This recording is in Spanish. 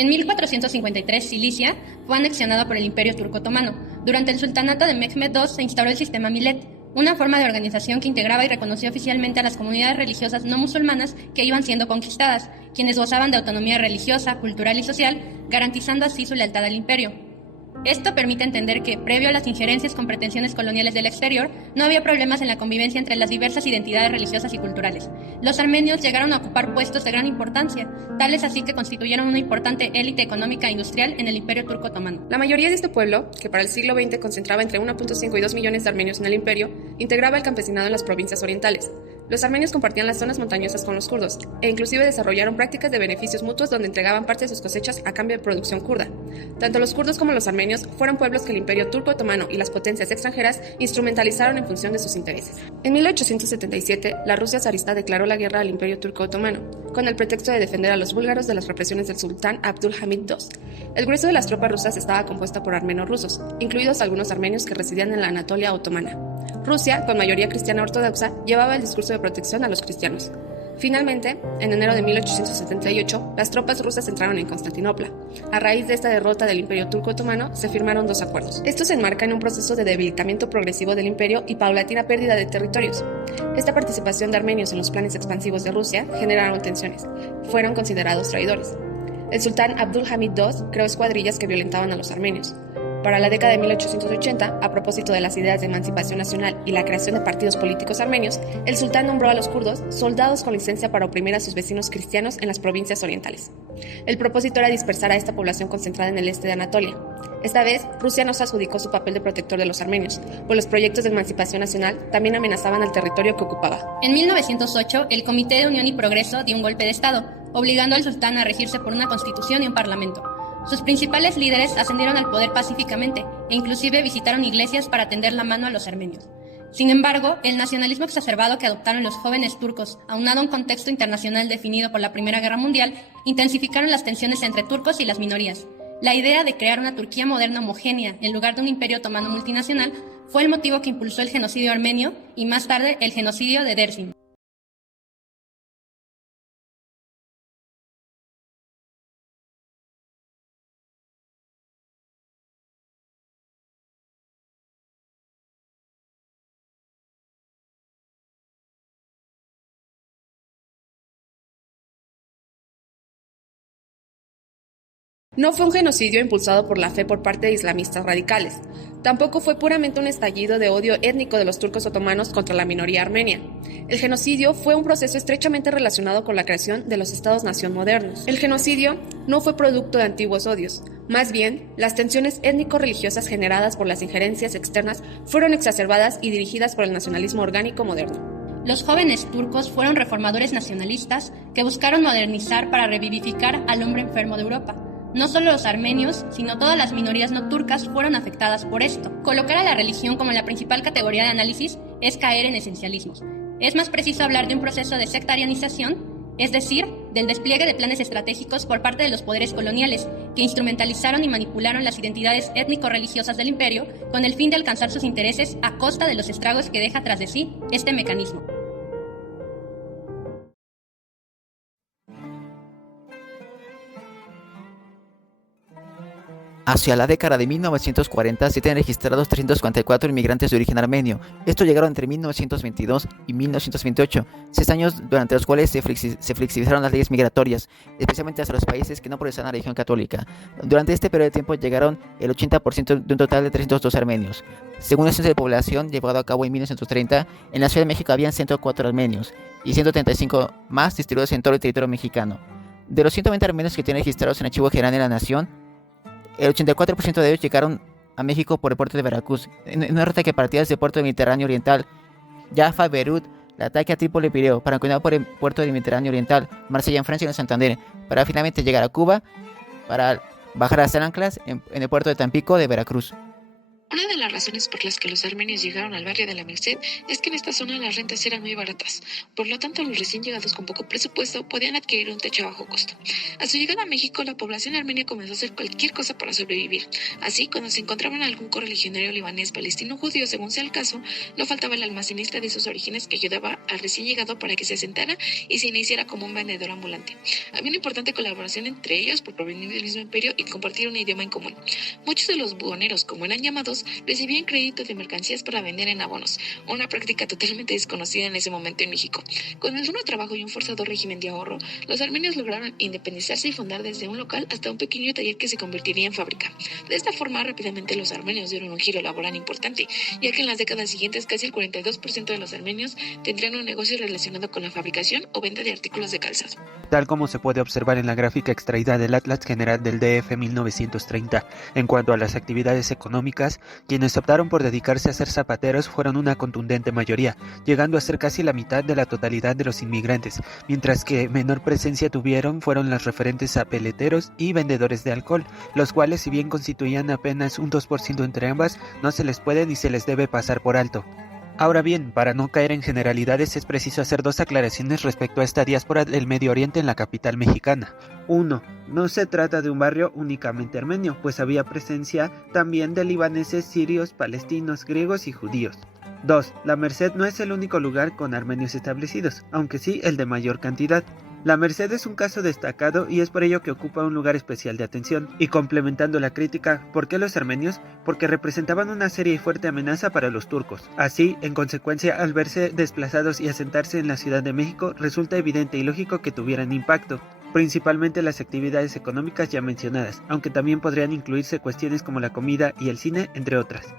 En 1453, Cilicia fue anexionada por el Imperio Turco Otomano. Durante el sultanato de Mehmed II se instauró el sistema Millet, una forma de organización que integraba y reconocía oficialmente a las comunidades religiosas no musulmanas que iban siendo conquistadas, quienes gozaban de autonomía religiosa, cultural y social, garantizando así su lealtad al imperio. Esto permite entender que, previo a las injerencias con pretensiones coloniales del exterior, no había problemas en la convivencia entre las diversas identidades religiosas y culturales. Los armenios llegaron a ocupar puestos de gran importancia, tales así que constituyeron una importante élite económica e industrial en el Imperio Turco Otomano. La mayoría de este pueblo, que para el siglo XX concentraba entre 1.5 y 2 millones de armenios en el imperio, integraba el campesinado en las provincias orientales. Los armenios compartían las zonas montañosas con los kurdos, e inclusive desarrollaron prácticas de beneficios mutuos donde entregaban parte de sus cosechas a cambio de producción kurda. Tanto los kurdos como los armenios fueron pueblos que el Imperio Turco Otomano y las potencias extranjeras instrumentalizaron en función de sus intereses. En 1877, la Rusia zarista declaró la guerra al Imperio Turco Otomano, con el pretexto de defender a los búlgaros de las represiones del sultán Abdul Hamid II. El grueso de las tropas rusas estaba compuesta por armenos rusos, incluidos algunos armenios que residían en la Anatolia otomana. Rusia, con mayoría cristiana ortodoxa, llevaba el discurso de protección a los cristianos. Finalmente, en enero de 1878, las tropas rusas entraron en Constantinopla. A raíz de esta derrota del Imperio Turco Otomano, se firmaron dos acuerdos. Estos se enmarcan en un proceso de debilitamiento progresivo del imperio y paulatina pérdida de territorios. Esta participación de armenios en los planes expansivos de Rusia generaron tensiones. Fueron considerados traidores. El sultán Abdul Hamid II creó escuadrillas que violentaban a los armenios. Para la década de 1880, a propósito de las ideas de emancipación nacional y la creación de partidos políticos armenios, el sultán nombró a los kurdos soldados con licencia para oprimir a sus vecinos cristianos en las provincias orientales. El propósito era dispersar a esta población concentrada en el este de Anatolia. Esta vez, Rusia no se adjudicó su papel de protector de los armenios, pues los proyectos de emancipación nacional también amenazaban al territorio que ocupaba. En 1908, el Comité de Unión y Progreso dio un golpe de Estado, obligando al sultán a regirse por una constitución y un parlamento. Sus principales líderes ascendieron al poder pacíficamente e inclusive visitaron iglesias para tender la mano a los armenios. Sin embargo, el nacionalismo exacerbado que adoptaron los jóvenes turcos, aunado a un contexto internacional definido por la Primera Guerra Mundial, intensificaron las tensiones entre turcos y las minorías. La idea de crear una Turquía moderna homogénea en lugar de un imperio otomano multinacional fue el motivo que impulsó el genocidio armenio y más tarde el genocidio de Dersim. No fue un genocidio impulsado por la fe por parte de islamistas radicales. Tampoco fue puramente un estallido de odio étnico de los turcos otomanos contra la minoría armenia. El genocidio fue un proceso estrechamente relacionado con la creación de los estados-nación modernos. El genocidio no fue producto de antiguos odios. Más bien, las tensiones étnico-religiosas generadas por las injerencias externas fueron exacerbadas y dirigidas por el nacionalismo orgánico moderno. Los jóvenes turcos fueron reformadores nacionalistas que buscaron modernizar para revivificar al hombre enfermo de Europa. No solo los armenios, sino todas las minorías no turcas fueron afectadas por esto. Colocar a la religión como la principal categoría de análisis es caer en esencialismos. Es más preciso hablar de un proceso de sectarianización, es decir, del despliegue de planes estratégicos por parte de los poderes coloniales, que instrumentalizaron y manipularon las identidades étnico-religiosas del imperio con el fin de alcanzar sus intereses a costa de los estragos que deja tras de sí este mecanismo. Hacia la década de 1940 se tienen registrados 344 inmigrantes de origen armenio. Estos llegaron entre 1922 y 1928, 6 años durante los cuales se flexibilizaron las leyes migratorias, especialmente hacia los países que no profesan la religión católica. Durante este periodo de tiempo llegaron el 80% de un total de 302 armenios. Según el censo de población llevado a cabo en 1930, en la Ciudad de México habían 104 armenios y 135 más distribuidos en todo el territorio mexicano. De los 120 armenios que tienen registrados en el Archivo General de la Nación, el 84% de ellos llegaron a México por el puerto de Veracruz, en una ruta que partía desde el puerto del Mediterráneo Oriental, Jaffa, Beirut, Latakia, Trípoli y Pireo, para continuar por el puerto del Mediterráneo Oriental, Marsella en Francia y en Santander, para finalmente llegar a Cuba, para bajar a San Anclas en el puerto de Tampico de Veracruz. Una de las razones por las que los armenios llegaron al barrio de la Merced es que en esta zona las rentas eran muy baratas. Por lo tanto, los recién llegados con poco presupuesto podían adquirir un techo a bajo costo. A su llegada a México, la población armenia comenzó a hacer cualquier cosa para sobrevivir. Así, cuando se encontraban algún correligionario libanés, palestino o judío, según sea el caso, no faltaba el almacenista de sus orígenes que ayudaba al recién llegado para que se asentara y se iniciara como un vendedor ambulante. Había una importante colaboración entre ellos por provenir del mismo imperio y compartir un idioma en común. Muchos de los buhoneros, como eran llamados, recibían crédito de mercancías para vender en abonos, una práctica totalmente desconocida en ese momento en México. Con el duro trabajo y un forzado régimen de ahorro, los armenios lograron independizarse y fundar desde un local hasta un pequeño taller que se convertiría en fábrica. De esta forma, rápidamente los armenios dieron un giro laboral importante, ya que en las décadas siguientes casi el 42% de los armenios tendrían un negocio relacionado con la fabricación o venta de artículos de calzado. Tal como se puede observar en la gráfica extraída del Atlas General del DF 1930. En cuanto a las actividades económicas, quienes optaron por dedicarse a ser zapateros fueron una contundente mayoría, llegando a ser casi la mitad de la totalidad de los inmigrantes, mientras que menor presencia tuvieron fueron las referentes a peleteros y vendedores de alcohol, los cuales, si bien constituían apenas un 2% entre ambas, no se les puede ni se les debe pasar por alto. Ahora bien, para no caer en generalidades es preciso hacer dos aclaraciones respecto a esta diáspora del Medio Oriente en la capital mexicana. 1. No se trata de un barrio únicamente armenio, pues había presencia también de libaneses, sirios, palestinos, griegos y judíos. 2. La Merced no es el único lugar con armenios establecidos, aunque sí el de mayor cantidad. La Merced es un caso destacado y es por ello que ocupa un lugar especial de atención. Y complementando la crítica, ¿por qué los armenios? Porque representaban una seria y fuerte amenaza para los turcos. Así, en consecuencia, al verse desplazados y asentarse en la Ciudad de México, resulta evidente y lógico que tuvieran impacto, principalmente las actividades económicas ya mencionadas, aunque también podrían incluirse cuestiones como la comida y el cine, entre otras.